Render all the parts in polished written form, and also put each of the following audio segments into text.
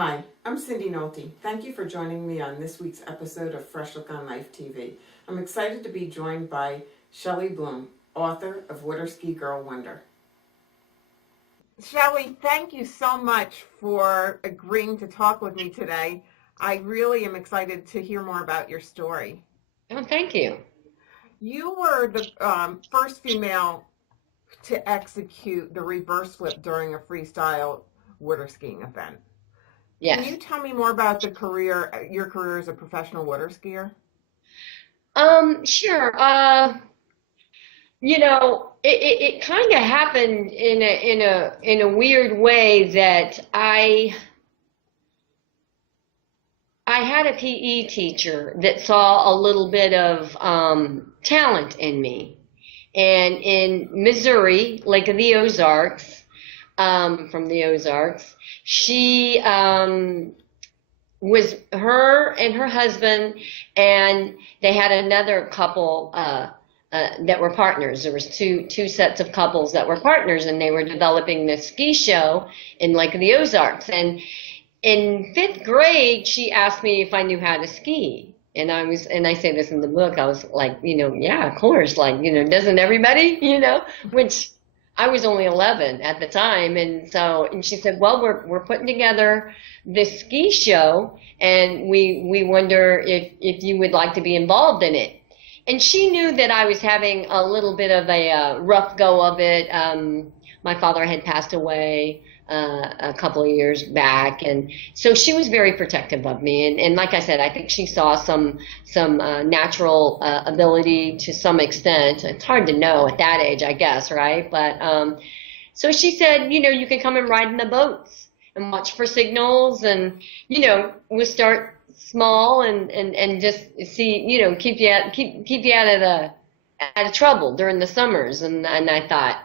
Hi, I'm Cindy Nolte. Thank you for joining me on this week's episode of Fresh Look on Life TV. I'm excited to be joined by Shellie Blum, author of Waterski Girl Wonder. Shellie, thank you so much for agreeing to talk with me today. I really am excited to hear more about your story. Oh, thank you. You were the first female to execute the reverse flip during a freestyle water skiing event. Yes. Can you tell me more about your career as a professional water skier? Sure. It kind of happened in a weird way that I had a PE teacher that saw a little bit of talent in me. And in Missouri, Lake of the Ozarks, from the Ozarks, she was her and her husband, and they had another couple that were partners. There was two sets of couples that were partners, and they were developing this ski show in Lake of the Ozarks. And in 5th grade, she asked me if I knew how to ski. And I say this in the book, I was like, yeah, of course, doesn't everybody, which I was only 11 at the time. And she said, well, we're putting together this ski show, and we wonder if you would like to be involved in it. And she knew that I was having a little bit of a rough go of it. My father had passed away a couple of years back, and so she was very protective of me. And like I said, I think she saw some natural ability to some extent. It's hard to know at that age, I guess, right? But so she said, you can come and ride in the boats and watch for signals, and we'll start small and just see, keep you out of trouble during the summers. And I thought,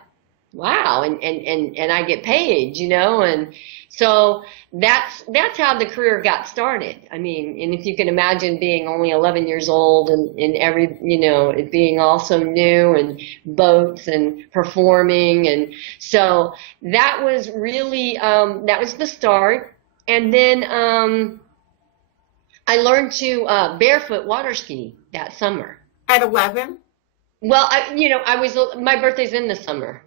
wow, and I get paid, and so that's how the career got started. I mean, and if you can imagine being only 11 years old and it being all so new, and boats and performing, and so that was really that was the start. And then I learned to barefoot water ski that summer. At 11? Well, my birthday's in the summer.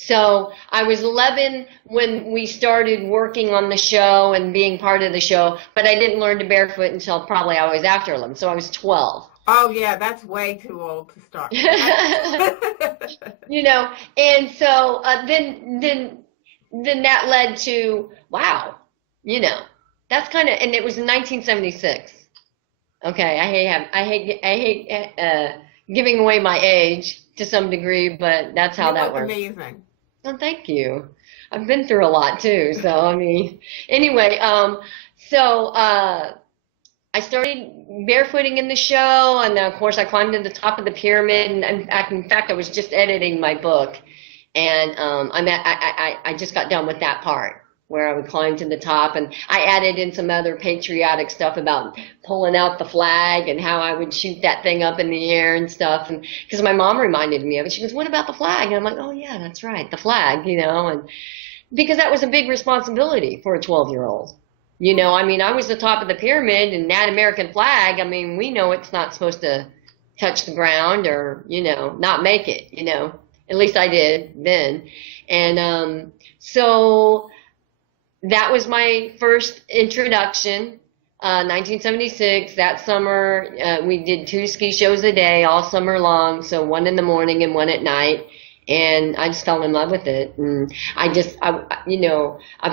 So I was 11 when we started working on the show and being part of the show, but I didn't learn to barefoot until probably I was after 11. So I was 12. Oh yeah, that's way too old to start. And so then that led to, wow, that's kind of, and it was in 1976. Okay, I hate giving away my age to some degree, but that's how that works. Amazing. Well, thank you. I've been through a lot too, so I mean, anyway, so I started barefooting in the show, and of course I climbed to the top of the pyramid, and in fact I was just editing my book, and I just got done with that part where I would climb to the top, and I added in some other patriotic stuff about pulling out the flag and how I would shoot that thing up in the air and stuff. And because my mom reminded me of it, she goes, "What about the flag?" And I'm like, "Oh yeah, that's right, the flag," and because that was a big responsibility for a 12-year-old. I mean, I was the top of the pyramid, and that American flag, I mean, we know it's not supposed to touch the ground or, not make it, at least I did then. And so that was my first introduction, 1976. That summer, we did 2 ski shows a day all summer long, so one in the morning and one at night, and I just fell in love with it. And I'm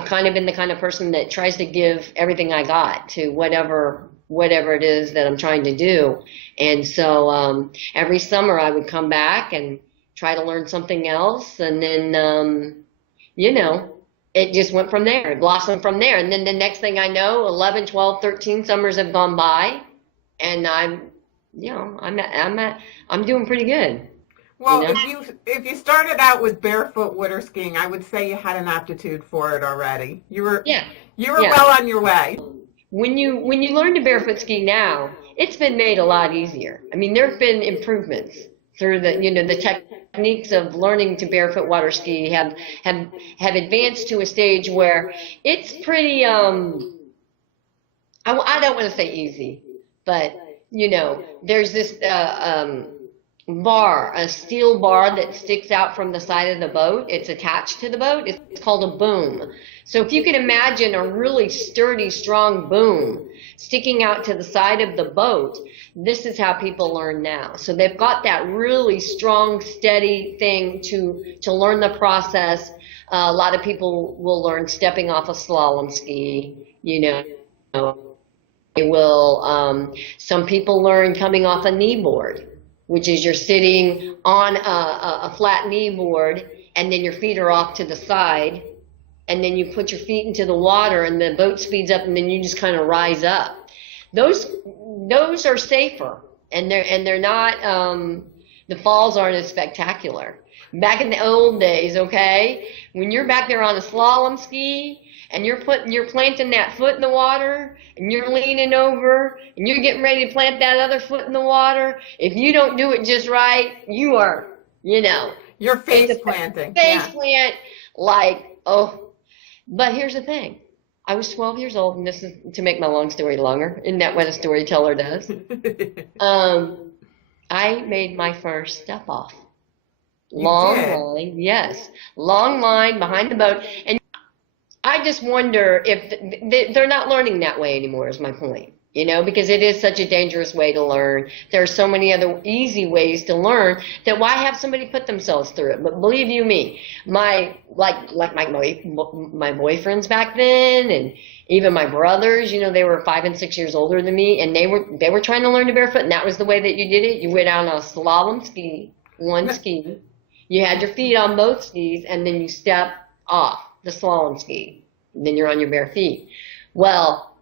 kind of been the kind of person that tries to give everything I got to whatever it is that I'm trying to do. And so every summer I would come back and try to learn something else, and then, it just went from there. It blossomed from there. And then the next thing I know, 11, 12, 13 summers have gone by, and I'm doing pretty good. Well, if you started out with barefoot water skiing, I would say you had an aptitude for it already. You were well on your way. When you learn to barefoot ski now, it's been made a lot easier. I mean, there have been improvements through the techniques of learning to barefoot water ski have advanced to a stage where it's pretty I don't want to say easy, but you know, there's this bar, a steel bar that sticks out from the side of the boat. It's attached to the boat. It's called a boom. So if you can imagine a really sturdy, strong boom sticking out to the side of the boat, this is how people learn now. So they've got that really strong, steady thing to learn the process. A lot of people will learn stepping off a slalom ski, you know. They will, some people learn coming off a knee board, which is you're sitting on a flat knee board and then your feet are off to the side and then you put your feet into the water and the boat speeds up and then you just kind of rise up. Those are safer and they're not, the falls aren't as spectacular. Back in the old days, okay, when you're back there on a slalom ski and you're planting that foot in the water and you're leaning over and you're getting ready to plant that other foot in the water, if you don't do it just right, you are, you know. You're face planting. Face plant, like, oh. But here's the thing. I was 12 years old, and this is to make my long story longer. Isn't that what a storyteller does? I made my first step off. Long line, yes. Long line behind the boat. And I just wonder if they're not learning that way anymore is my point, you know, because it is such a dangerous way to learn. There are so many other easy ways to learn that why have somebody put themselves through it? But believe you me, my boyfriends back then and even my brothers, you know, they were 5 and 6 years older than me and they were trying to learn to barefoot and that was the way that you did it. You went on a slalom ski, one ski. You had your feet on both skis and then you step off the slalom ski. And then you're on your bare feet. Well,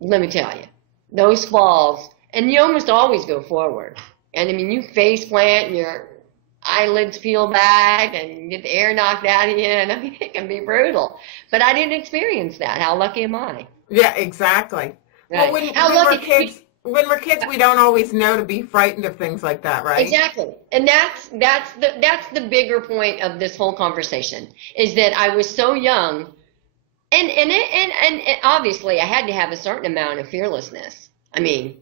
let me tell you, those falls, and you almost always go forward. And I mean, you face plant and your eyelids peel back and you get the air knocked out of you. And I mean, it can be brutal. But I didn't experience that. How lucky am I? Yeah, exactly. Right. Well, when we're kids, we don't always know to be frightened of things like that, right? Exactly. And that's the bigger point of this whole conversation is that I was so young. And obviously I had to have a certain amount of fearlessness. I mean,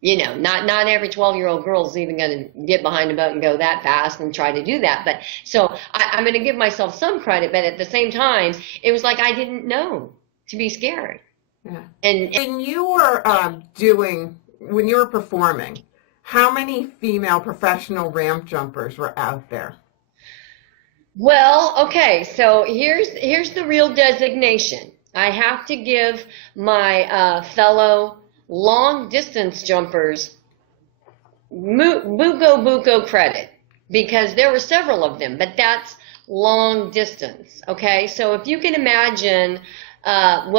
you know, not every 12-year-old girl is even going to get behind a boat and go that fast and try to do that. But so I'm going to give myself some credit, but at the same time, it was like I didn't know to be scared. Yeah. And when you were performing, how many female professional ramp jumpers were out there? Well, okay, so here's the real designation. I have to give my fellow long distance jumpers buco credit because there were several of them, but that's long distance. Okay, so if you can imagine, a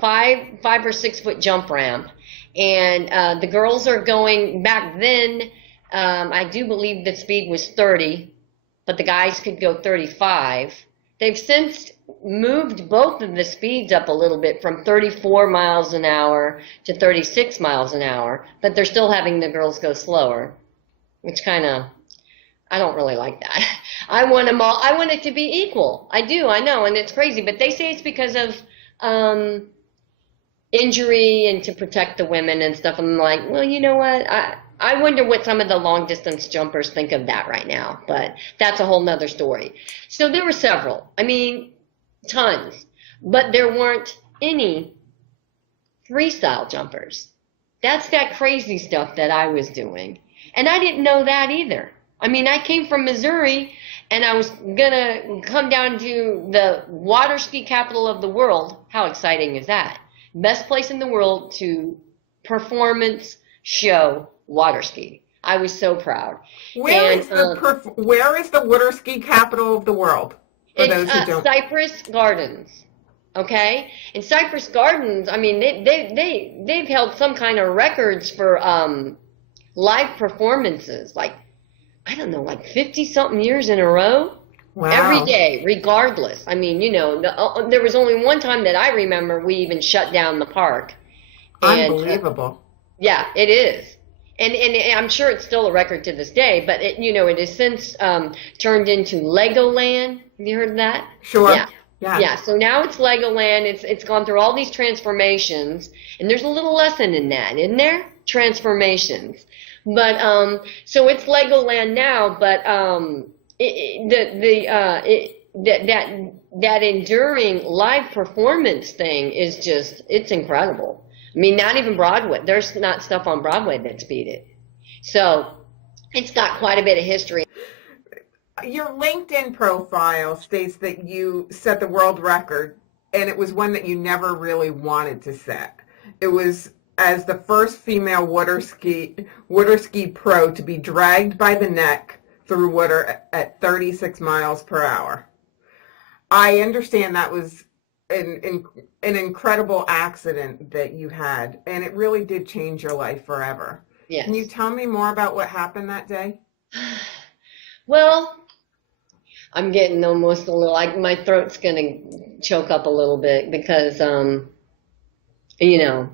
5 or 6 foot jump ramp, and the girls are going back then. I do believe the speed was 30. But the guys could go 35. They've since moved both of the speeds up a little bit from 34 miles an hour to 36 miles an hour, but they're still having the girls go slower, which I don't really like that. I want them all, I want it to be equal. I do, I know, and it's crazy, but they say it's because of injury and to protect the women and stuff. I'm like, well, you know what? I wonder what some of the long distance jumpers think of that right now, but that's a whole nother story. So there were several, I mean, tons, but there weren't any freestyle jumpers. That's that crazy stuff that I was doing. And I didn't know that either. I mean, I came from Missouri and I was gonna come down to the waterski capital of the world. How exciting is that? Best place in the world to performance show waterski. I was so proud. Where is the waterski capital of the world? For those who don't. Cypress Gardens. Okay, in Cypress Gardens, I mean they've held some kind of records for live performances, like I don't know, like 50-something years in a row. Wow. Every day, regardless. I mean, you know, there was only one time that I remember we even shut down the park. Unbelievable. Yeah, it is. And I'm sure it's still a record to this day, but it has since turned into Legoland. Have you heard of that? Sure. Yeah. Yeah. Yeah, so now it's Legoland. It's gone through all these transformations, and there's a little lesson in that, isn't there? Transformations. But so it's Legoland now, but that enduring live performance thing is just, it's incredible. I mean, not even Broadway. There's not stuff on Broadway that's beat it. So it's got quite a bit of history. Your LinkedIn profile states that you set the world record, and it was one that you never really wanted to set. It was as the first female water ski pro to be dragged by the neck through water at 36 miles per hour. I understand that was an incredible accident that you had, and it really did change your life forever. Yes. Can you tell me more about what happened that day? Well, I'm getting almost a little, like my throat's going to choke up a little bit because, you know,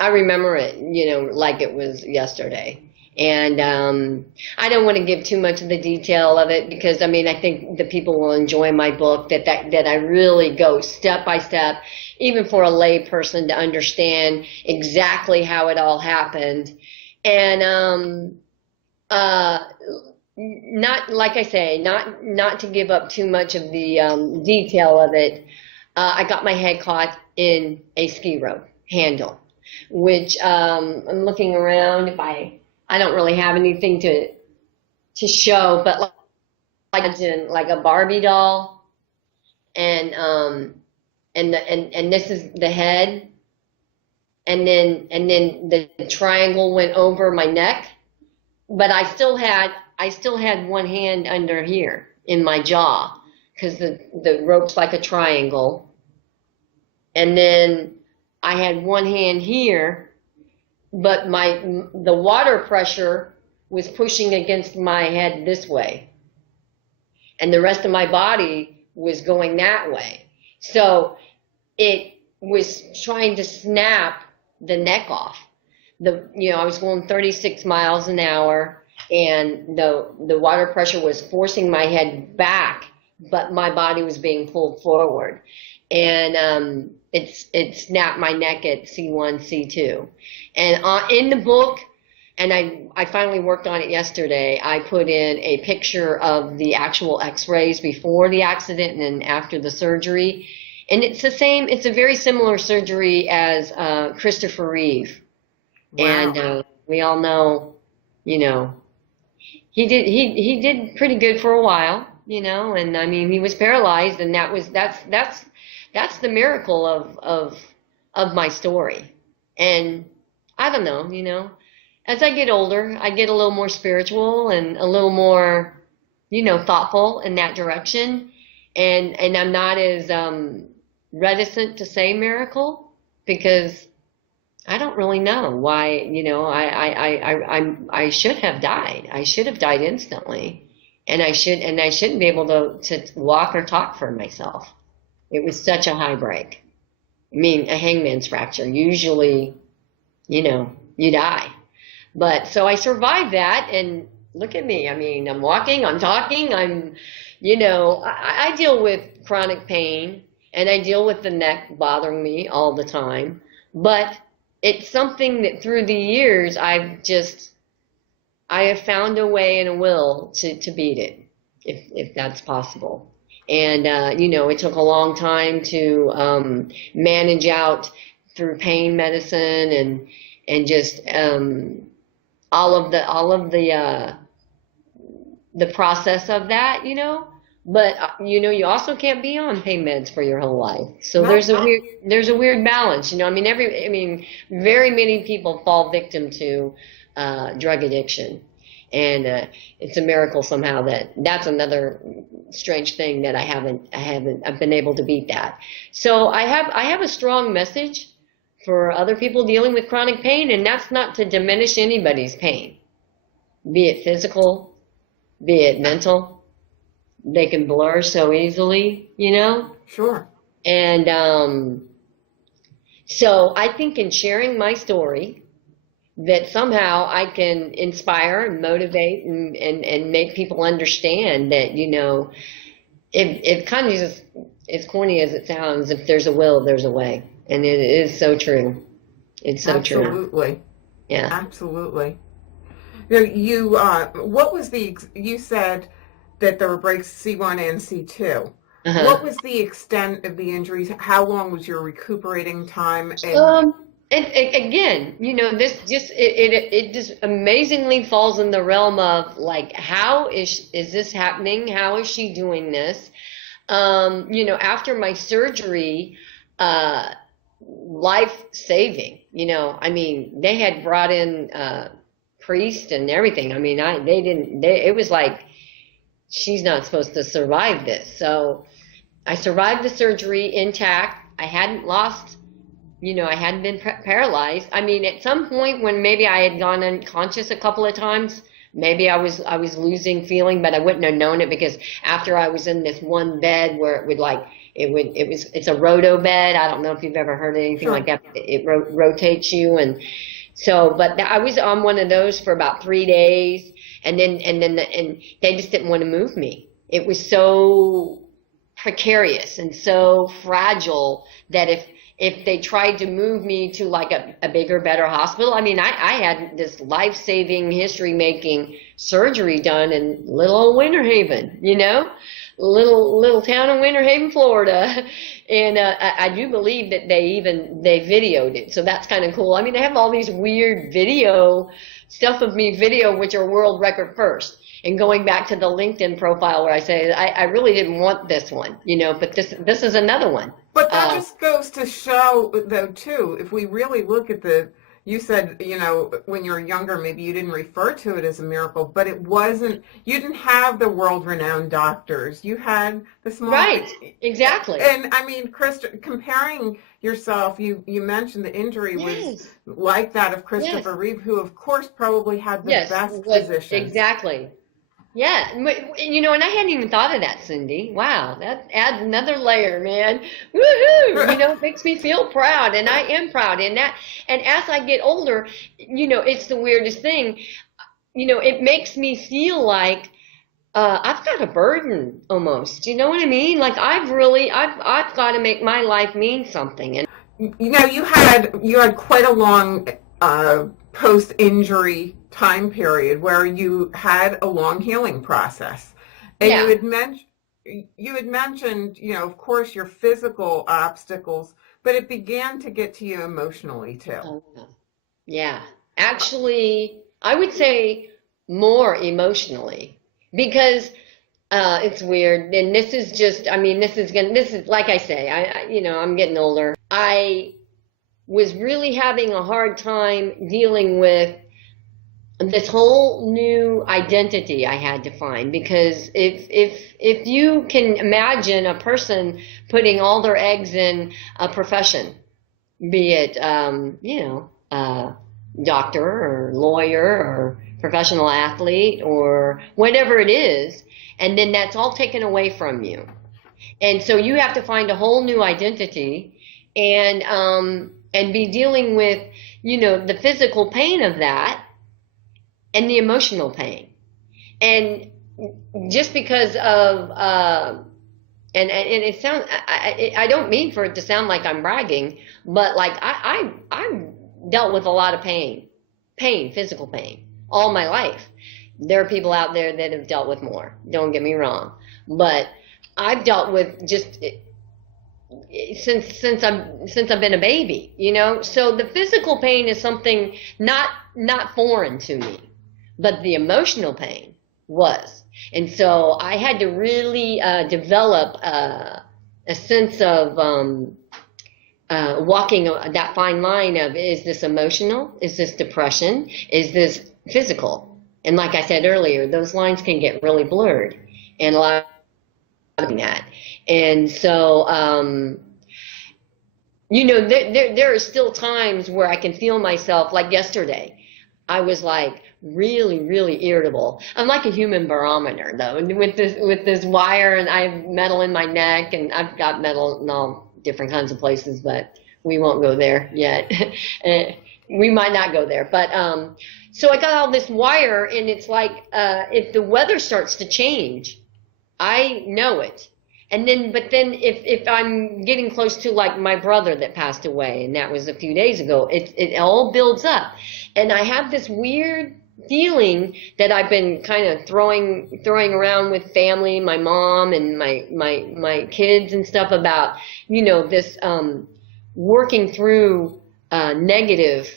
I remember it, you know, like it was yesterday. And I don't want to give too much of the detail of it because, I mean, I think the people will enjoy my book, that I really go step by step, even for a lay person to understand exactly how it all happened. And not, like I say, not to give up too much of the detail of it. I got my head caught in a ski rope handle, which I'm looking around. If I don't really have anything to show, but like a Barbie doll, and this is the head, and then the triangle went over my neck, but I still had one hand under here in my jaw because the rope's like a triangle, and then I had one hand here. But the water pressure was pushing against my head this way, and the rest of my body was going that way. So it was trying to snap the neck off. I was going 36 miles an hour, and the water pressure was forcing my head back, but my body was being pulled forward, and it snapped my neck at C1, C2. And in the book, and I finally worked on it yesterday, I put in a picture of the actual x-rays before the accident and then after the surgery. And it's a very similar surgery as Christopher Reeve. Wow. And we all know, you know, he did pretty good for a while, you know, and I mean, he was paralyzed, and that's the miracle of my story. And I don't know, you know, as I get older, I get a little more spiritual and a little more, you know, thoughtful in that direction. And I'm not as reticent to say miracle because I don't really know why, you know, I should have died. I should have died instantly. And I shouldn't be able to walk or talk for myself. It was such a high break. I mean, a hangman's fracture. Usually, you know, you die. But so I survived that, and look at me. I mean, I'm walking, I'm talking, you know, I deal with chronic pain, and I deal with the neck bothering me all the time. But it's something that through the years, I have found a way and a will to beat it, if that's possible. And, you know, it took a long time to manage out through pain medicine and just all of the process of that, you know. But you know, you also can't be on pain meds for your whole life. So there's a weird balance, you know. I mean, very many people fall victim to drug addiction. And it's a miracle somehow that's another strange thing that I've been able to beat that. So I have a strong message for other people dealing with chronic pain, and that's not to diminish anybody's pain, be it physical, be it mental. They can blur so easily, you know? Sure. And so I think in sharing my story, that somehow I can inspire and motivate and make people understand that, you know, it kind of just, as corny as it sounds, if there's a will, there's a way. And it is so true. It's so true. Absolutely. Yeah. Absolutely. What was you said that there were breaks C1 and C2. Uh-huh. What was the extent of the injuries? How long was your recuperating time? And Again, this just it just amazingly falls in the realm of like, how is this happening? How is she doing this? After my surgery, life saving. I mean, they had brought in priest and everything. I mean, it was like, she's not supposed to survive this. So I survived the surgery intact. I hadn't lost, I hadn't been paralyzed. I mean, at some point when maybe I had gone unconscious a couple of times, maybe I was losing feeling, but I wouldn't have known it, because after I was in this one bed where it's a roto bed. I don't know if you've ever heard of anything like that. It rotates you. And so, but I was on one of those for about 3 days. And then they just didn't want to move me. It was so precarious and so fragile that if they tried to move me to like a bigger, better hospital, I mean, I had this life-saving, history-making surgery done in little old Winter Haven, little town in Winter Haven, Florida. And I do believe that they videoed it. So that's kind of cool. I mean, they have all these weird stuff of me which are world record first. And going back to the LinkedIn profile where I say I really didn't want this one, but this is another one. But that just goes to show, though, too, if we really look at you said, when you were younger, maybe you didn't refer to it as a miracle, but it wasn't, you didn't have the world-renowned doctors. You had the small... Right, exactly. And, I mean, comparing yourself, you mentioned the injury was like that of Christopher Reeve, who, of course, probably had the best physicians. Exactly. Yeah, and I hadn't even thought of that, Cindy. Wow, that adds another layer, man. Woohoo! It makes me feel proud, and I am proud. And as I get older, it's the weirdest thing. It makes me feel like I've got a burden almost. You know what I mean? Like I've got to make my life mean something. And you had quite a long post-injury time period where you had a long healing process, and you had mentioned of course your physical obstacles, but it began to get to you emotionally too. Yeah, actually I would say more emotionally, because it's weird, and this is like I say, I'm getting older. I was really having a hard time dealing with this whole new identity I had to find, because if you can imagine a person putting all their eggs in a profession, be it doctor or lawyer or professional athlete or whatever it is, and then that's all taken away from you, and so you have to find a whole new identity, and be dealing with the physical pain of that and the emotional pain. And just because of and it sounds, I don't mean for it to sound like I'm bragging, but like I've dealt with a lot of pain, physical pain, all my life. There are people out there that have dealt with more, don't get me wrong, but I've dealt with just since I've been a baby, so the physical pain is something not foreign to me, but the emotional pain was. And so I had to really develop a sense of walking that fine line of, is this emotional? Is this depression? Is this physical? And like I said earlier, those lines can get really blurred, and a lot of that. And so, there are still times where I can feel myself, like yesterday, I was like really, really irritable. I'm like a human barometer, though, and with this wire, and I have metal in my neck, and I've got metal in all different kinds of places, but we won't go there yet. We might not go there, but so I got all this wire, and it's like if the weather starts to change, I know it. And then, but then if I'm getting close to like my brother that passed away, and that was a few days ago, it all builds up. And I have this weird feeling that I've been kind of throwing around with family, my mom and my kids and stuff about, this working through negative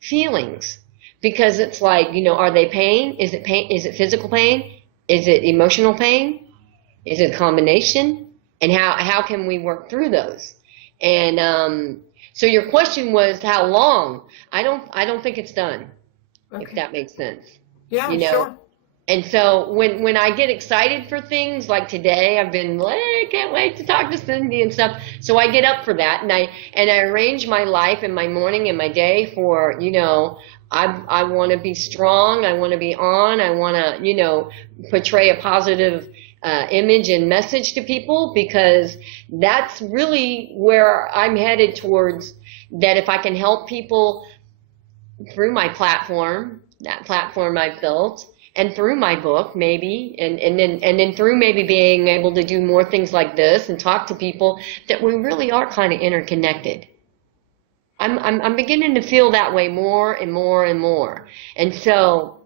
feelings. Because it's like, are they pain? Is it pain? Is it physical pain? Is it emotional pain? Is it a combination? And how can we work through those? And so your question was how long? I don't think it's done. Okay. If that makes sense. Yeah, sure. And so when I get excited for things like today, I've been like, I can't wait to talk to Cindy and stuff. So I get up for that, and I arrange my life and my morning and my day for, I want to be strong. I want to be on. I want to, portray a positive image and message to people, because that's really where I'm headed towards. That if I can help people through my platform, that platform I've built, and through my book maybe, and then through maybe being able to do more things like this and talk to people, that we really are kind of interconnected. I'm beginning to feel that way more and more and more. And so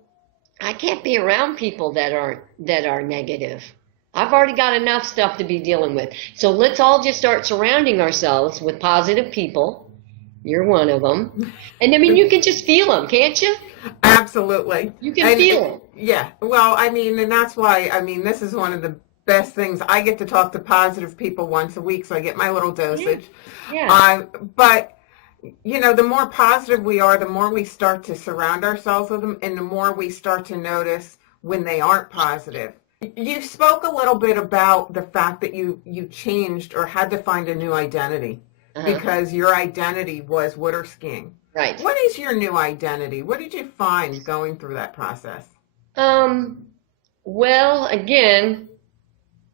I can't be around people that are negative. I've already got enough stuff to be dealing with. So let's all just start surrounding ourselves with positive people. You're one of them. And I mean, you can just feel them, can't you? Absolutely. You can feel them. Yeah. Well, I mean, and that's why, this is one of the best things. I get to talk to positive people once a week, so I get my little dosage. Yeah. But, the more positive we are, the more we start to surround ourselves with them, and the more we start to notice when they aren't positive. You spoke a little bit about the fact that you changed or had to find a new identity. Because your identity was water skiing. Right. What is your new identity? What did you find going through that process? Well, again,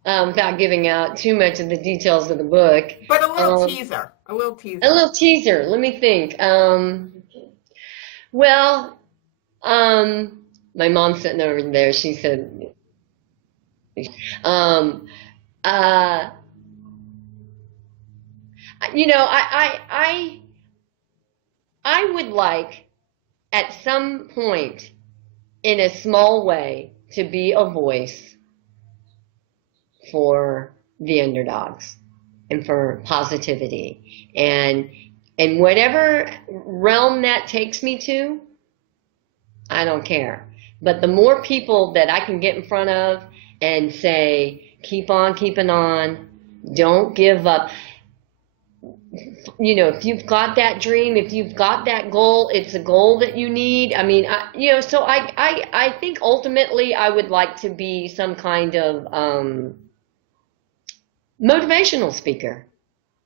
without giving out too much of the details of the book. But a little teaser. A little teaser. A little teaser. Let me think. My mom's sitting over there. She said, I would like at some point in a small way to be a voice for the underdogs and for positivity, and whatever realm that takes me to, I don't care. But the more people that I can get in front of and say, keep on keeping on, don't give up. If you've got that dream, if you've got that goal, it's a goal that you need. So I think ultimately I would like to be some kind of motivational speaker,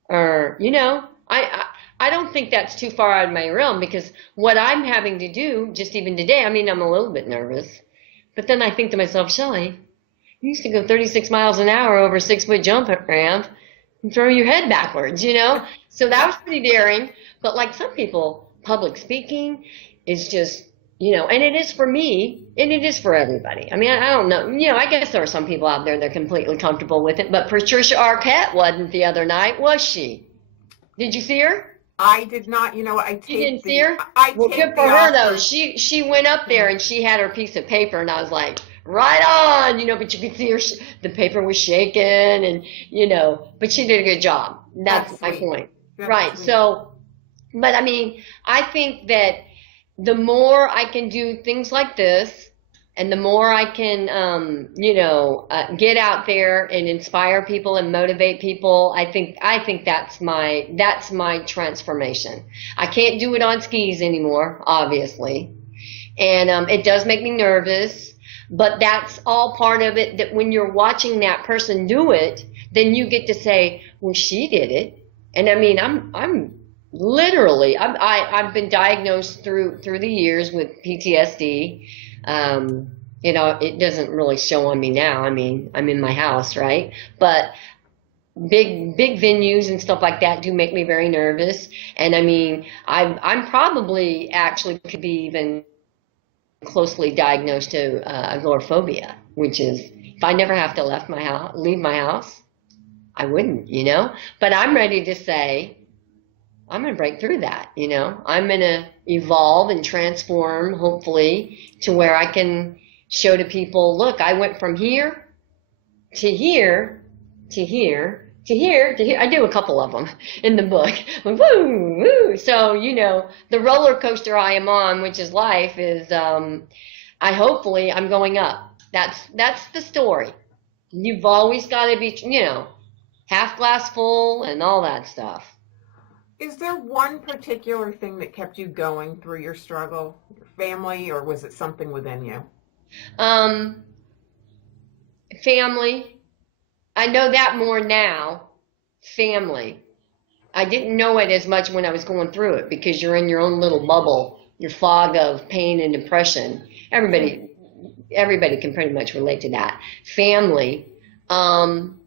or I don't think that's too far out of my realm, because what I'm having to do just even today, I'm a little bit nervous, but then I think to myself, Shellie, you used to go 36 miles an hour over a 6-foot jump ramp and throw your head backwards, So that was pretty daring. But like some people, public speaking is just, and it is for me, and it is for everybody. I don't know. I guess there are some people out there that are completely comfortable with it. But Patricia Arquette wasn't the other night, was she? Did you see her? I did not. You didn't see her? Well, good for her, though. She went up there and she had her piece of paper, and I was like, right on, but you could see her, the paper was shaking, and, but she did a good job. That's my point. Right. Sweet. So, but I think that the more I can do things like this, and the more I can, get out there and inspire people and motivate people, I think that's my transformation. I can't do it on skis anymore, obviously. And, it does make me nervous. But that's all part of it, that when you're watching that person do it, then you get to say, well, she did it. And I'm literally, I've been diagnosed through the years with PTSD. It doesn't really show on me now. I'm in my house, right? But big venues and stuff like that do make me very nervous. And I'm probably actually could be even closely diagnosed to agoraphobia, which is if I never have to leave my house, I wouldn't, you know, but I'm ready to say, I'm going to break through that, you know, I'm going to evolve and transform, hopefully, to where I can show to people, look, I went from here to here to here to here to here. I do a couple of them in the book. Woo, woo. So, you know, the roller coaster I am on, which is life, is hopefully I'm going up. That's the story. You've always got to be, you know, half glass full and all that stuff. Is there one particular thing that kept you going through your struggle? Your family, or was it something within you? Family. I know that more now. Family. I didn't know it as much when I was going through it because you're in your own little bubble, your fog of pain and depression. Everybody can pretty much relate to that. Family. And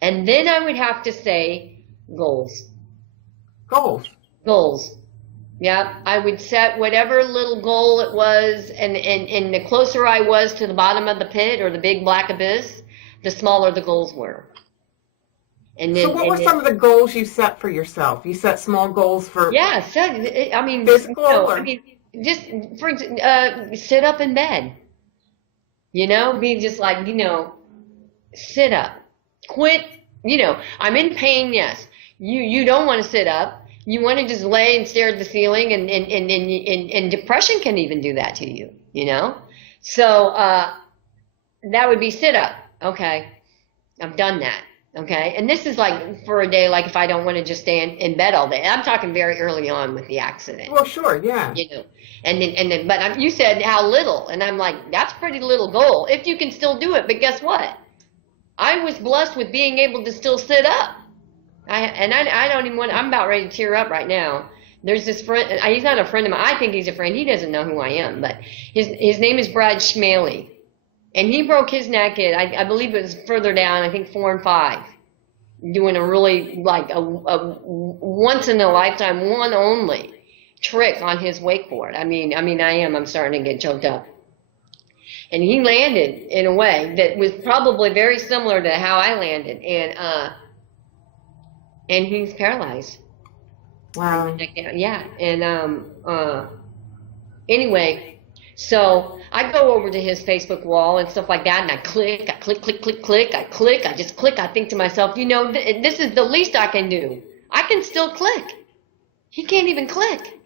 then I would have to say goals. Goals. Yeah, I would set whatever little goal it was, and the closer I was to the bottom of the pit or the big black abyss, the smaller the goals were. And then, so what were some of the goals you set for yourself? You set small goals for physical, just for sit up in bed. You know, be just like, you know, sit up. Quit, you know, I'm in pain, yes. You don't want to sit up. You want to just lay and stare at the ceiling, and depression can even do that to you, you know? So that would be sit up. Okay, I've done that. Okay, and this is like for a day, like if I don't want to just stay in bed all day. I'm talking very early on with the accident. Well, sure, yeah. You know, but you said how little, and I'm like, that's a pretty little goal if you can still do it. But guess what? I was blessed with being able to still sit up. I don't even want. I'm about ready to tear up right now. There's this friend. He's not a friend of mine. I think he's a friend. He doesn't know who I am, but his name is Brad Schmaley. And he broke his neck at, I believe it was further down, I think 4 and 5, doing a really, like, a once-in-a-lifetime, one only trick on his wakeboard. I'm starting to get choked up. And he landed in a way that was probably very similar to how I landed. And he's paralyzed. Wow. Yeah. And anyway, so I go over to his Facebook wall and stuff like that, and I click, I just click. I think to myself, you know, this is the least I can do. I can still click. He can't even click.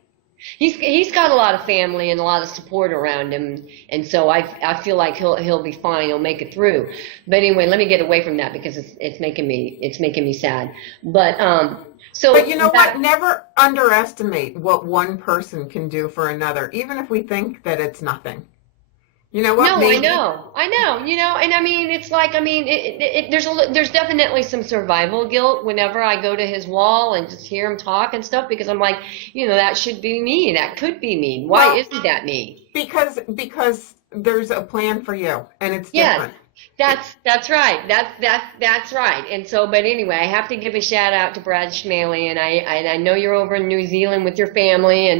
He's got a lot of family and a lot of support around him, and so I feel like he'll be fine. He'll make it through. But anyway, let me get away from that because it's making me sad. But you know what? Never underestimate what one person can do for another, even if we think that it's nothing. You know what? No, I know. You know, and I mean, it's like, there's definitely some survival guilt whenever I go to his wall and just hear him talk and stuff, because I'm like, you know, that should be me. That could be me. Why isn't that me? Because there's a plan for you, and it's different. That's right. That's right. And so, but anyway, I have to give a shout out to Brad Schmaley, and I know you're over in New Zealand with your family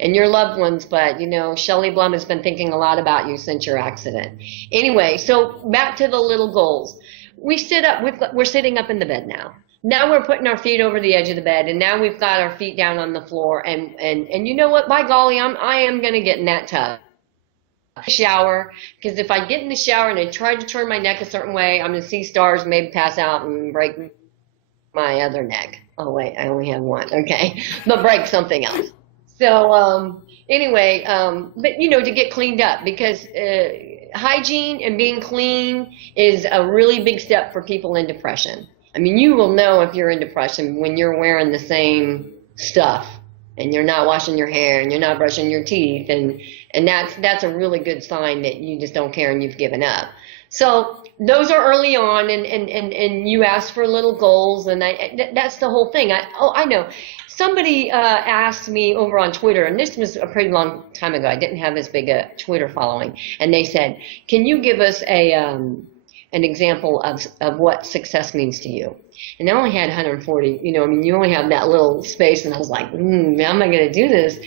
and your loved ones, but you know, Shellie Blum has been thinking a lot about you since your accident. Anyway, so back to the little goals. We're sitting up in the bed now. Now we're putting our feet over the edge of the bed, and now we've got our feet down on the floor, and you know what? By golly, I am going to get in that tub. Shower, because if I get in the shower and I try to turn my neck a certain way, I'm going to see stars, maybe pass out and break my other neck. Oh wait, I only have one. Okay, but break something else. So anyway, but you know, to get cleaned up, because hygiene and being clean is a really big step for people in depression. I mean, you will know if you're in depression when you're wearing the same stuff and you're not washing your hair and you're not brushing your teeth, and that's a really good sign that you just don't care and you've given up. So those are early on, and you ask for little goals, and that's the whole thing. I know. Somebody asked me over on Twitter, and this was a pretty long time ago. I didn't have as big a Twitter following, and they said, "Can you give us an example of what success means to you?" And I only had 140. You know, I mean, you only have that little space, and I was like, "How am I going to do this?"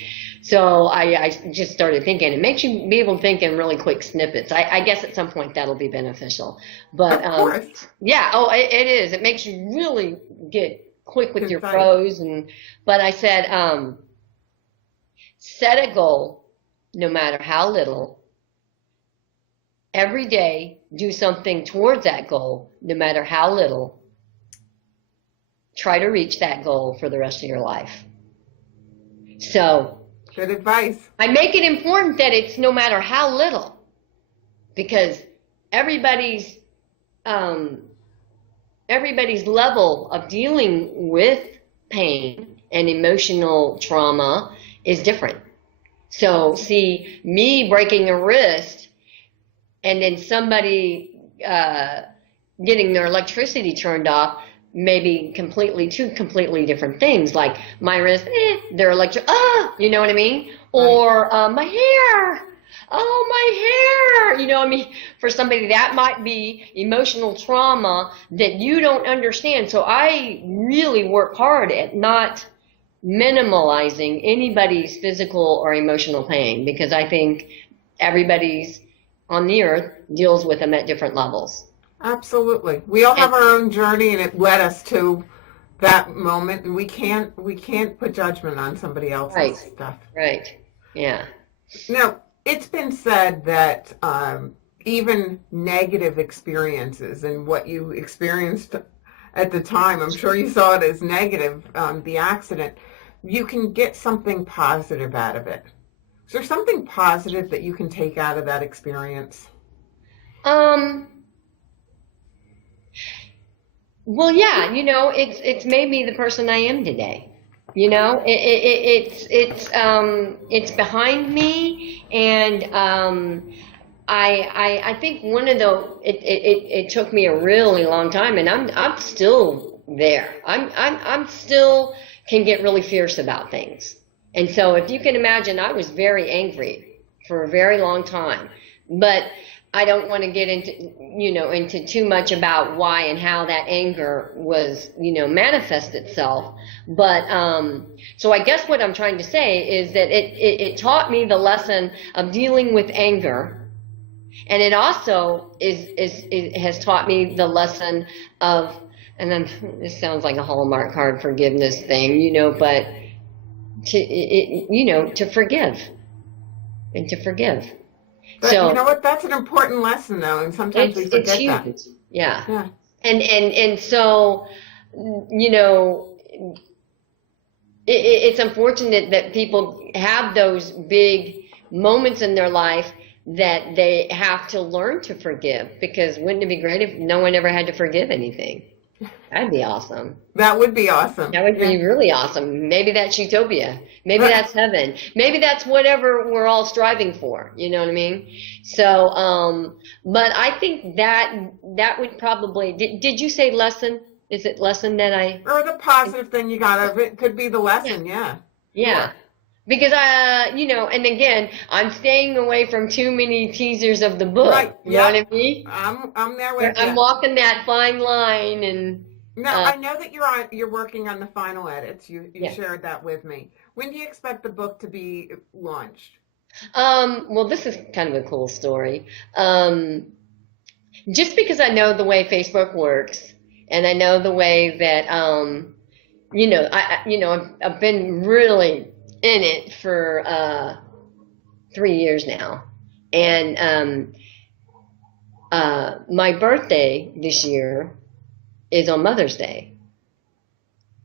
So I just started thinking. It makes you be able to think in really quick snippets. I guess at some point that'll be beneficial. But Of course. yeah, it is. It makes you really get quick with your Concise. prose. But I said, set a goal, no matter how little. Every day, do something towards that goal, no matter how little. Try to reach that goal for the rest of your life. So, Good advice. I make it important that it's no matter how little, because everybody's level of dealing with pain and emotional trauma is different. So, see, me breaking a wrist and then somebody getting their electricity turned off, maybe two completely different things. Like my wrist, their electric, you know what I mean? Or my hair, my hair, you know what I mean? For somebody that might be emotional trauma that you don't understand. So I really work hard at not minimalizing anybody's physical or emotional pain, because I think everybody's on the earth deals with them at different levels. Absolutely. We all have our own journey, and it led us to that moment, and we can't put judgment on somebody else's stuff. Right. Yeah. Now, it's been said that even negative experiences and what you experienced at the time, I'm sure you saw it as negative, the accident, you can get something positive out of it. Is there something positive that you can take out of that experience? Well, yeah, it's made me the person I am today. It's behind me, and I think it took me a really long time, and I'm still there. I'm still can get really fierce about things. And so if you can imagine, I was very angry for a very long time, but I don't want to get into too much about why and how that anger was, manifest itself. But, so I guess what I'm trying to say is that it taught me the lesson of dealing with anger. And it also has taught me the lesson of, and then this sounds like a Hallmark card forgiveness thing, but to forgive and to forgive. But so you know what? That's an important lesson, though, and sometimes we forget that. Yeah. And so, it's unfortunate that people have those big moments in their life that they have to learn to forgive, because wouldn't it be great if no one ever had to forgive anything? That'd be awesome. That would be awesome. That would be really awesome. Maybe that's utopia. Maybe that's heaven. Maybe that's whatever we're all striving for. You know what I mean? So, but I think that would probably, did you say lesson? Is it lesson that or the positive thing you got out of it could be the lesson, yeah. Because and again, I'm staying away from too many teasers of the book. Right. You know what I mean? I'm there with you. I'm walking that fine line, and now I know that you're working on the final edits. You shared that with me. When do you expect the book to be launched? Well, this is kind of a cool story. Just because I know the way Facebook works, and I know the way that I've been really in it for 3 years now, and my birthday this year is on Mother's Day,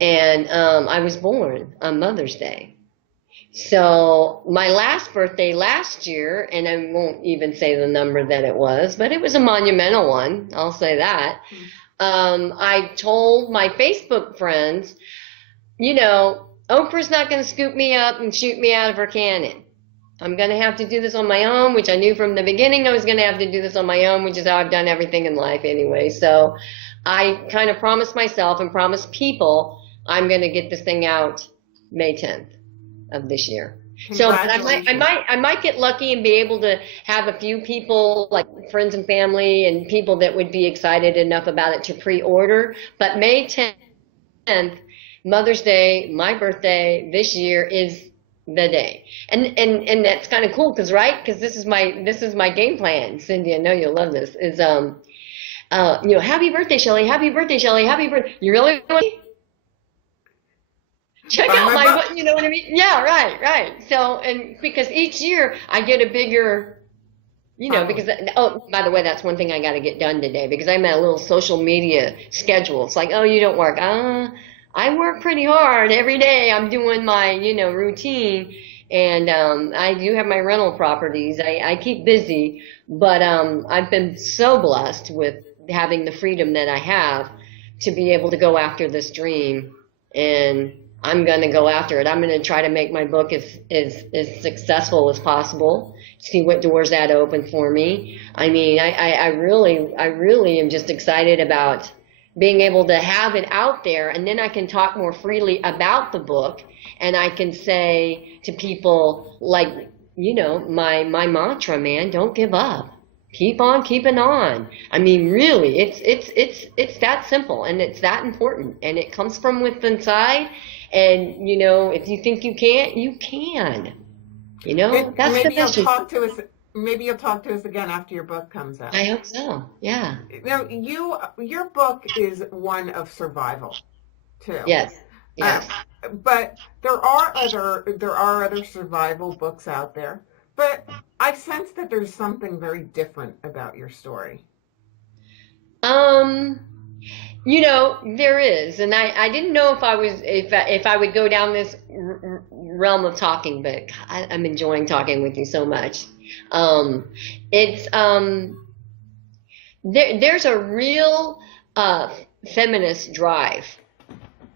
and I was born on Mother's Day. So my last birthday last year, and I won't even say the number that it was, but it was a monumental one, I'll say that. I told my Facebook friends, Oprah's not going to scoop me up and shoot me out of her cannon. I'm going to have to do this on my own, which I knew from the beginning I was going to have to do this on my own, which is how I've done everything in life anyway. So I kind of promised myself and promised people I'm going to get this thing out May 10th of this year. So I might get lucky and be able to have a few people, like friends and family and people that would be excited enough about it to pre-order. But May 10th, Mother's Day, my birthday this year, is the day. And that's kind of cool because this is my game plan, Cindy. I know you'll love this. Is happy birthday, Shellie, happy birthday, Shellie, happy birthday. You really want to check out my you know what I mean? Yeah, right. So, and because each year I get a bigger, because, by the way, that's one thing I got to get done today because I'm at a little social media schedule. It's like, oh, you don't work. I work pretty hard every day. I'm doing my, routine. And I do have my rental properties. I keep busy. But I've been so blessed with having the freedom that I have to be able to go after this dream. And I'm going to go after it. I'm going to try to make my book as successful as possible, see what doors that open for me. I mean, I really am just excited about being able to have it out there, and then I can talk more freely about the book, and I can say to people, like, my mantra, man, don't give up. Keep on keeping on. I mean, really, it's that simple, and it's that important, and it comes from within inside. And if you think you can't, you can. That's maybe the best. Maybe you'll talk to us again after your book comes out. I hope so. Yeah. Now, your book is one of survival, too. Yes. But there are other survival books out there. But I sense that there's something very different about your story. There is, and I didn't know if I would go down this realm of talking, but I'm enjoying talking with you so much. There's a real feminist drive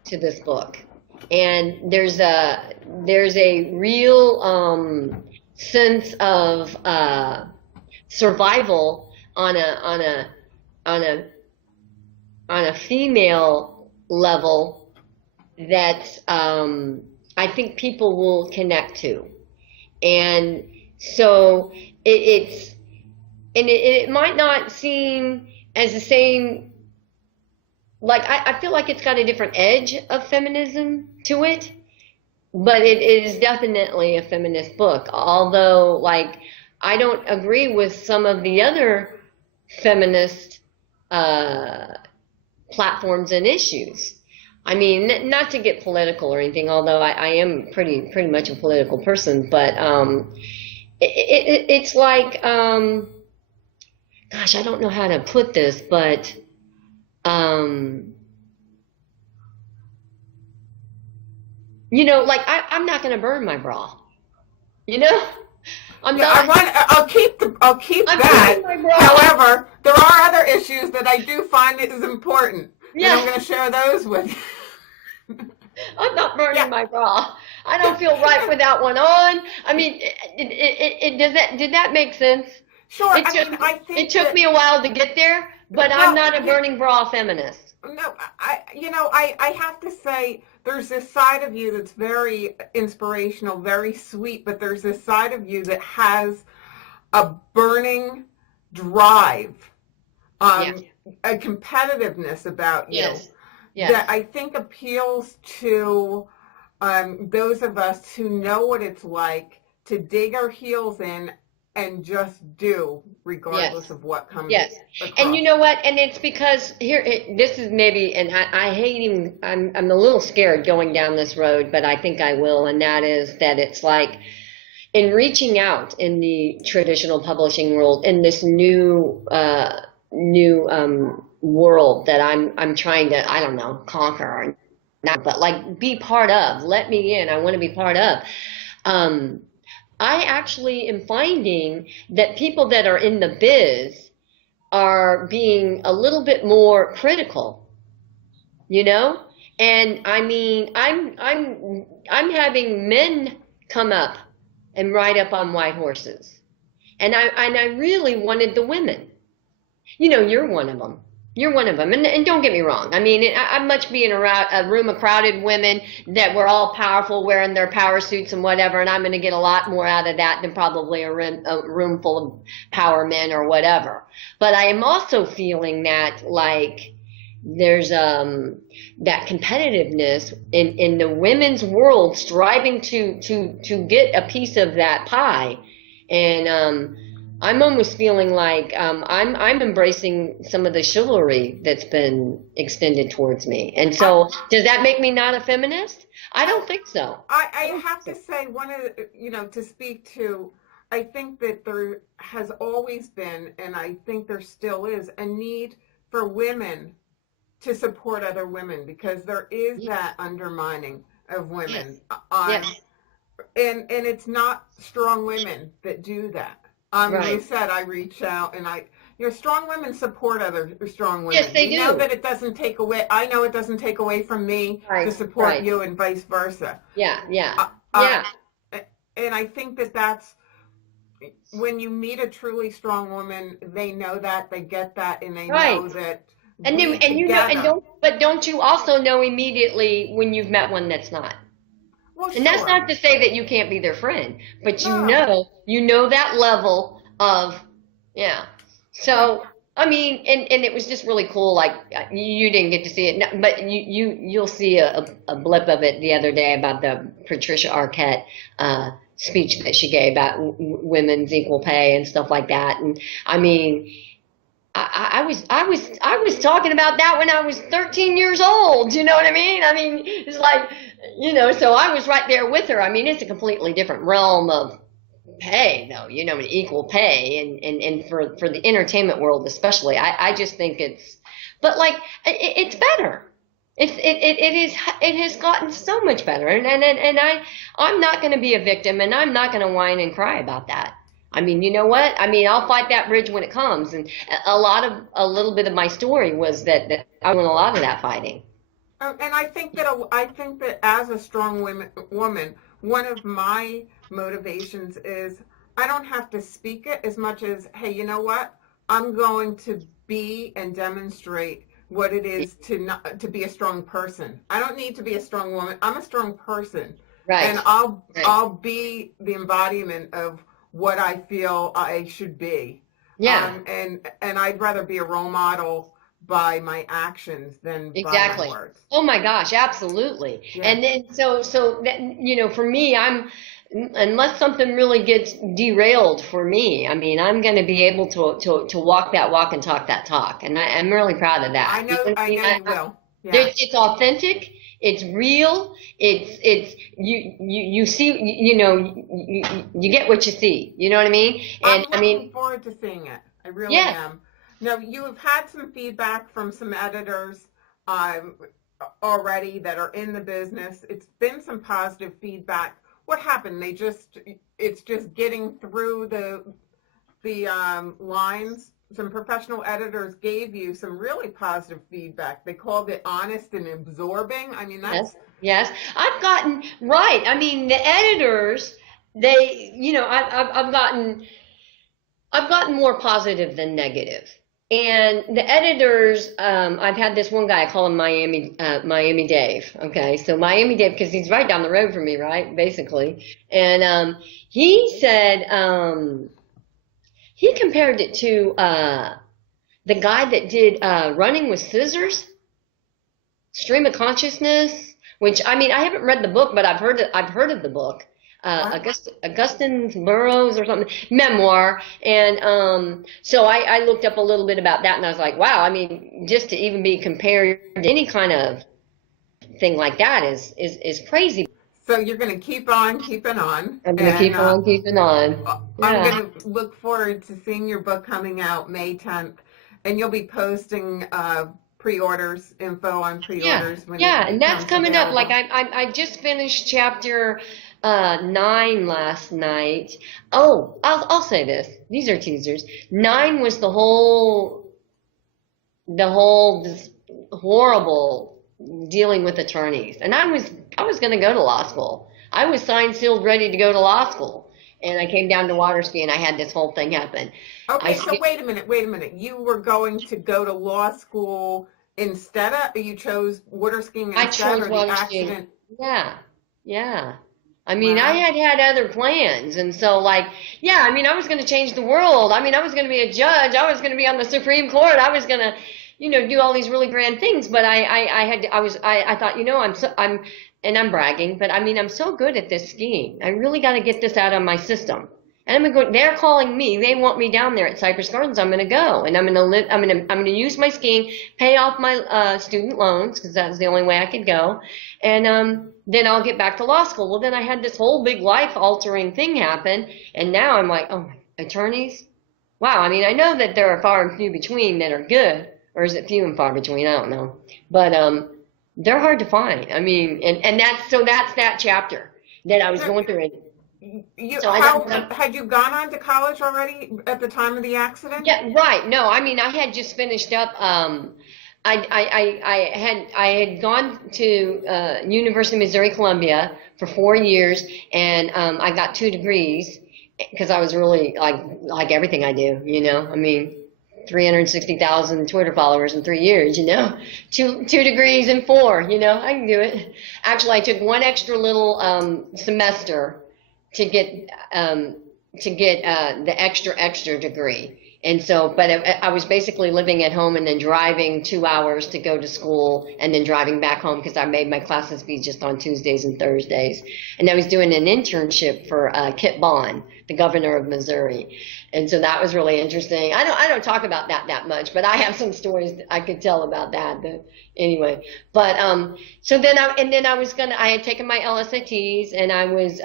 to this book, and there's a real sense of survival on a female level that I think people will connect to. And so it might not seem as the same, like I feel like it's got a different edge of feminism to it, but it is definitely a feminist book. Although, like, I don't agree with some of the other feminist platforms and issues. I mean, not to get political or anything, although I am pretty much a political person, but it's like, gosh, I don't know how to put this, but like I'm not going to burn my bra, I'm not. I'll keep that. However, there are other issues that I do find is important. Yeah. And I'm going to share those with you. I'm not burning my bra. I don't feel right without one on. I mean, did that make sense? Sure. I think it took me a while to get there, but I'm not a burning bra feminist. No, I have to say, there's this side of you that's very inspirational, very sweet, but there's this side of you that has a burning drive, a competitiveness about you that I think appeals to those of us who know what it's like to dig our heels in and just do, regardless of what comes. Yes, across. And you know what? And it's because this is maybe, and I hate even, I'm a little scared going down this road, but I think I will, and that is that it's like, in reaching out in the traditional publishing world, in this new world that I'm trying to, I don't know, conquer, but like be part of, let me in, I want to be part of. I actually am finding that people that are in the biz are being a little bit more critical, and I mean, I'm having men come up and ride up on white horses, and I really wanted the women. You're one of them. You're one of them. And don't get me wrong. I mean, I'd much be in a room of crowded women that were all powerful, wearing their power suits and whatever, and I'm going to get a lot more out of that than probably a room full of power men or whatever. But I am also feeling that, like, that competitiveness in the women's world, striving to get a piece of that pie. And I'm almost feeling like I'm embracing some of the chivalry that's been extended towards me. And so, does that make me not a feminist? I don't think so. I have to say, one of the, to speak to, I think that there has always been, and I think there still is, a need for women to support other women, because there is that undermining of women. Yes. And it's not strong women that do that. Right. You said I reach out, and strong women support other strong women. Yes, they do. Know that it doesn't take away. I know it doesn't take away from me to support you, and vice versa. Yeah. And I think that that's when you meet a truly strong woman, they know that, they get that, and they know that. And don't you also know immediately when you've met one that's not? Well, and that's not to say that you can't be their friend, but you know that level of, So, I mean, and it was just really cool. Like, you didn't get to see it, but you'll see a blip of it the other day about the Patricia Arquette speech that she gave about women's equal pay and stuff like that. And I mean, I was talking about that when I was 13 years old. You know what I mean? I mean, it's like, so I was right there with her. I mean, it's a completely different realm of pay, though, equal pay, and for the entertainment world especially. I just think but like, it's better. It has gotten so much better, and I'm not going to be a victim, and I'm not going to whine and cry about that. I mean, you know what? I mean, I'll fight that bridge when it comes. And a little bit of my story was that I won a lot of that fighting. And I think that as a strong woman, one of my motivations is I don't have to speak it as much as, hey, you know what? I'm going to be and demonstrate what it is to be a strong person. I don't need to be a strong woman. I'm a strong person. Right. And I'll be the embodiment of what I feel I should be. Yeah. And I'd rather be a role model by my actions than by my words. Oh my gosh, absolutely. Yeah. And then so that, for me, unless something really gets derailed for me, I mean, I'm going to be able to walk that walk and talk that talk, and I'm really proud of that. I know you will. Yeah. It's authentic. It's real. It's you see, you get what you see. You know what I mean? And I'm looking forward to seeing it. I really am. Now, you have had some feedback from some editors already that are in the business. It's been some positive feedback. What happened? It's just getting through the lines. Some professional editors gave you some really positive feedback. They called it honest and absorbing. I mean, that's... Yes. I've gotten, right. I mean, the editors, they, I've gotten more positive than negative. And the editors, I've had this one guy, I call him Miami Dave. Okay. So Miami Dave, because he's right down the road from me, right? Basically. And, he said, he compared it to the guy that did Running with Scissors, Stream of Consciousness, which, I mean, I haven't read the book, but I've heard of the book. Augustine Burroughs or something, memoir. And so I looked up a little bit about that, and I was like, wow, I mean, just to even be compared to any kind of thing like that is crazy. So you're going to keep on keeping on. I'm going to keep on keeping on. I'm going to look forward to seeing your book coming out May 10th, and you'll be posting pre-orders, info on pre-orders. And that's coming up. Like I just finished chapter 9 last night. Oh, I'll say this. These are teasers. 9 was the whole this horrible dealing with attorneys, and I was going to go to law school. I was signed, sealed, ready to go to law school, and I came down to waterski, and I had this whole thing happen. Okay, so wait a minute. You were going to go to law school instead of, you chose waterskiing instead, or the accident? Yeah. I mean, wow. I had other plans, and so I was going to change the world. I mean, I was going to be a judge. I was going to be on the Supreme Court. I was going to, do all these really grand things, but I thought, and I'm bragging, but I mean, I'm so good at this skiing. I really got to get this out of my system. And they're calling me. They want me down there at Cypress Gardens. I'm going to go, and I'm going to use my skiing, pay off my student loans, because that was the only way I could go. And then I'll get back to law school. Well, then I had this whole big life altering thing happen. And now I'm like, oh, attorneys? Wow. I mean, I know that there are far and few between that are good, or is it few and far between? I don't know. But they're hard to find. I mean, and that's that chapter that I was going through. Had you gone on to college already at the time of the accident? Yeah, right. No, I mean, I had just finished up. I had gone to University of Missouri Columbia for 4 years, and I got 2 degrees because I was really like everything I do. I mean, 360,000 Twitter followers in 3 years. 2 degrees in 4. I can do it. Actually, I took 1 extra little semester to get the extra degree. And so, but I was basically living at home and then driving 2 hours to go to school and then driving back home because I made my classes be just on Tuesdays and Thursdays. And I was doing an internship for Kit Bond, the governor of Missouri. And so that was really interesting. I don't talk about that much, but I have some stories I could tell about that. But anyway, but so then I had taken my LSATs and I was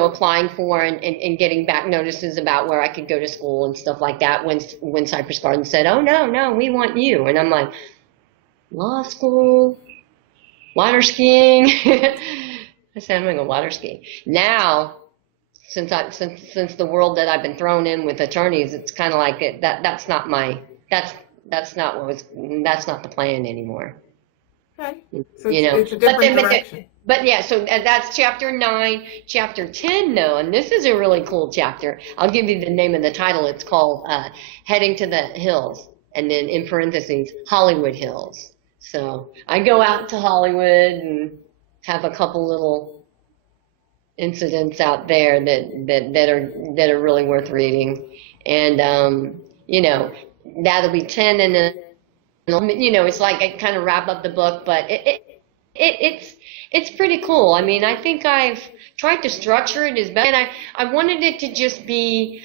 applying for and getting back notices about where I could go to school and stuff like that when Cypress Gardens said, oh no, we want you. And I'm like, law school, water skiing. I said, I'm gonna go water skiing. Now, since the world that I've been thrown in with attorneys, it's kind of like that's not the plan anymore. Okay. So it's a different direction. But yeah, so that's chapter 9. Chapter 10, though, and this is a really cool chapter. I'll give you the name of the title. It's called Heading to the Hills, and then in parentheses, Hollywood Hills. So I go out to Hollywood and have a couple little incidents out there that are really worth reading. And, that'll be 10 and then, it's like I kind of wrap up the book, but it's pretty cool. I mean, I think I've tried to structure it as best, and I wanted it to just be,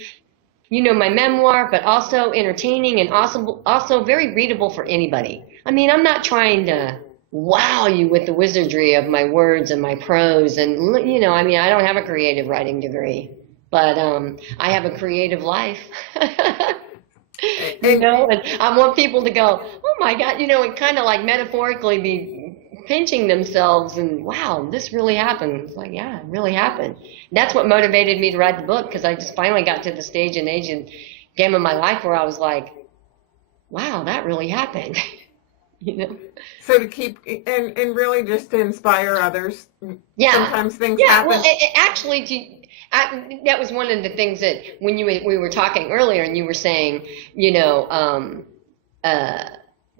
my memoir, but also entertaining and also very readable for anybody. I mean, I'm not trying to wow you with the wizardry of my words and my prose, and I mean, I don't have a creative writing degree, but I have a creative life. And I want people to go, oh my God, and kind of like metaphorically be pinching themselves and wow, this really happened. It's like, yeah, it really happened. That's what motivated me to write the book, because I just finally got to the stage and age and game of my life where I was like, wow, that really happened. So to keep and really just to inspire others. Yeah. Sometimes things happen. Well, that was one of the things that when we were talking earlier and you were saying,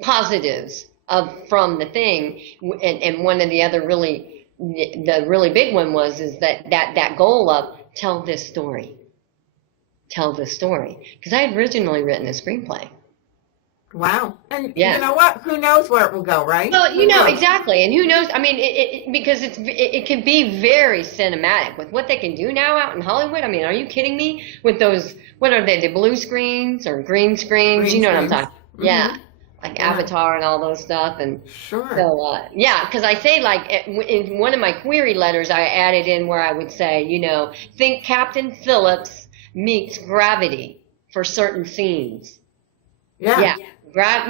positives from the thing, and one of the other the really big one is that goal of tell this story, because I had originally written a screenplay. Wow. And you know what? Who knows where it will go, right? Well, exactly. And who knows? I mean, because it can be very cinematic with what they can do now out in Hollywood. I mean, are you kidding me? With those, what are they, the blue screens or green screens? What I'm talking about. Mm-hmm. Yeah. Like Avatar and all those stuff. And sure. So, because I say, like, in one of my query letters, I added in where I would say, think Captain Phillips meets Gravity for certain scenes. Yeah. That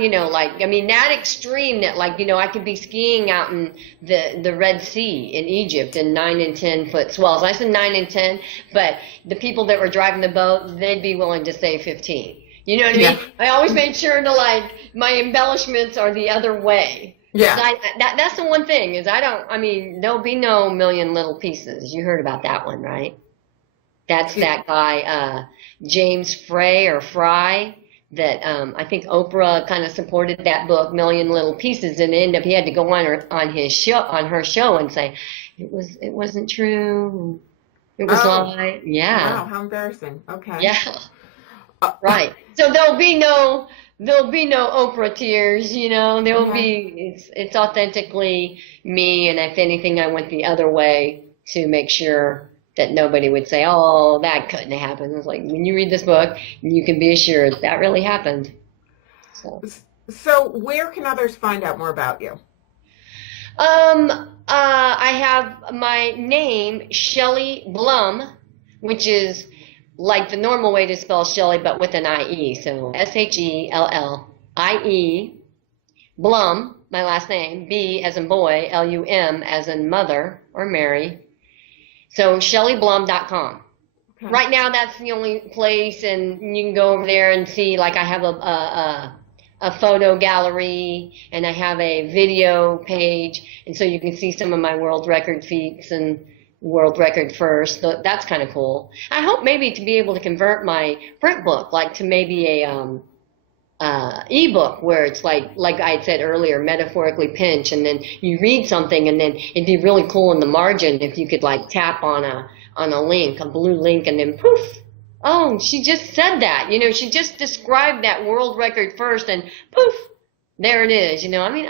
extreme that, I could be skiing out in the Red Sea in Egypt in 9 and 10 foot swells. I said 9 and 10, but the people that were driving the boat, they'd be willing to say 15. You know what I mean? I always made sure to, my embellishments are the other way. Yeah. That's the one thing is there'll be no million little pieces. You heard about that one, right? That's that guy, James Fry. That I think Oprah kind of supported that book, Million Little Pieces, and he had to go on her show and say it wasn't true, it was lie. Yeah. Wow, how embarrassing. Okay. Yeah. Right. So there'll be no Oprah tears, you know. There'll be it's authentically me, and if anything, I went the other way to make sure that nobody would say, "Oh, that couldn't have happened." It's like when you read this book, you can be assured that really happened. So where can others find out more about you? I have my name, Shellie Blum, which is like the normal way to spell Shelly, but with an I-E. So Shellie, Blum, my last name, B as in boy, Lum as in mother or Mary. So ShellieBlum.com. Okay. Right now, that's the only place, and you can go over there and see, like I have a photo gallery, and I have a video page, and so you can see some of my world record feats and world record first. So that's kind of cool. I hope maybe to be able to convert my print book, like to maybe a ebook where it's like I had said earlier, metaphorically pinch, and then you read something, and then it'd be really cool in the margin if you could like tap on a link, a blue link, and then poof. Oh, she just said that. You know, she just described that world record first, and poof, there it is. You know, I mean,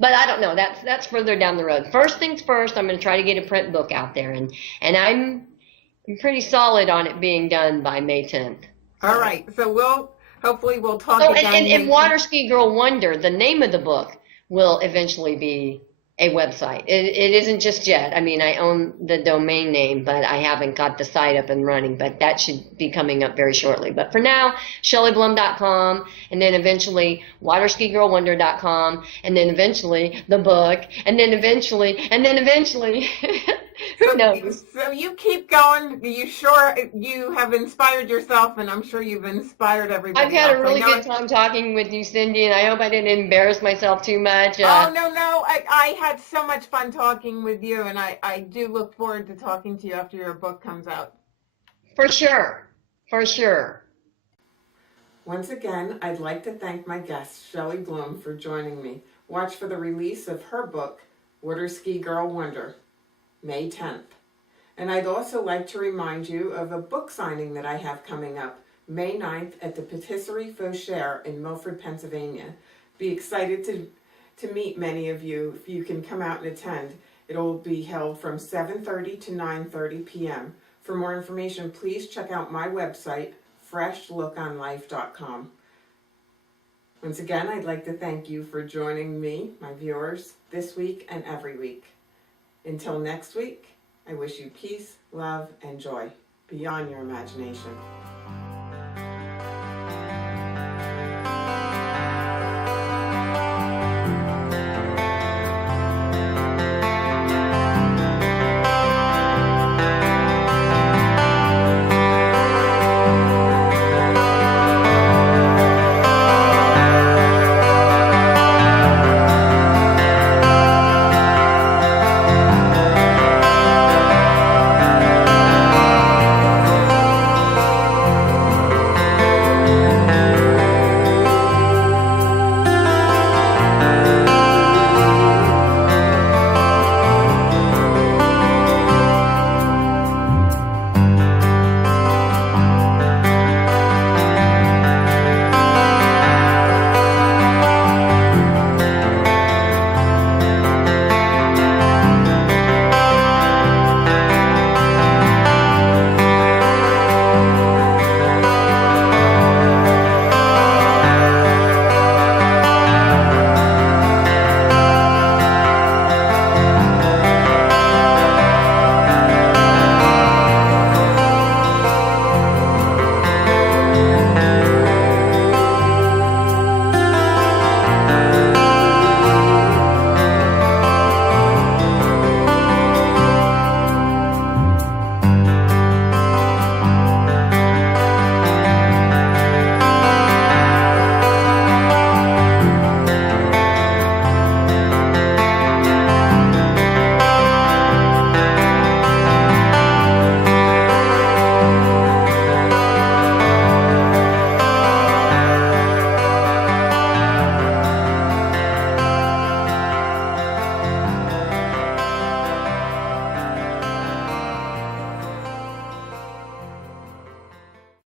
but I don't know. That's further down the road. First things first, I'm going to try to get a print book out there, and I'm pretty solid on it being done by May 10th. All right, so hopefully we'll talk again. And Waterski Girl Wonder, the name of the book, will eventually be a website. It isn't just yet. I mean, I own the domain name, but I haven't got the site up and running, but that should be coming up very shortly. But for now, ShellieBlum.com, and then eventually WaterskiGirlWonder.com, and then eventually the book, and then eventually, who knows? So you keep going. You have inspired yourself, and I'm sure you've inspired everybody. I've had a really good time talking with you, Cindy, and I hope I didn't embarrass myself too much. Oh, no. I had so much fun talking with you, and I do look forward to talking to you after your book comes out. For sure. Once again, I'd like to thank my guest, Shellie Blum, for joining me. Watch for the release of her book, Waterski Girl Wonder, May 10th. And I'd also like to remind you of a book signing that I have coming up May 9th at the Patisserie Fauchère in Milford, Pennsylvania. Be excited to meet many of you if you can come out and attend. It will be held from 7:30 to 9:30 p.m. For more information, please check out my website, FreshLookOnLife.com. Once again, I'd like to thank you for joining me, my viewers, this week and every week. Until next week, I wish you peace, love, and joy beyond your imagination.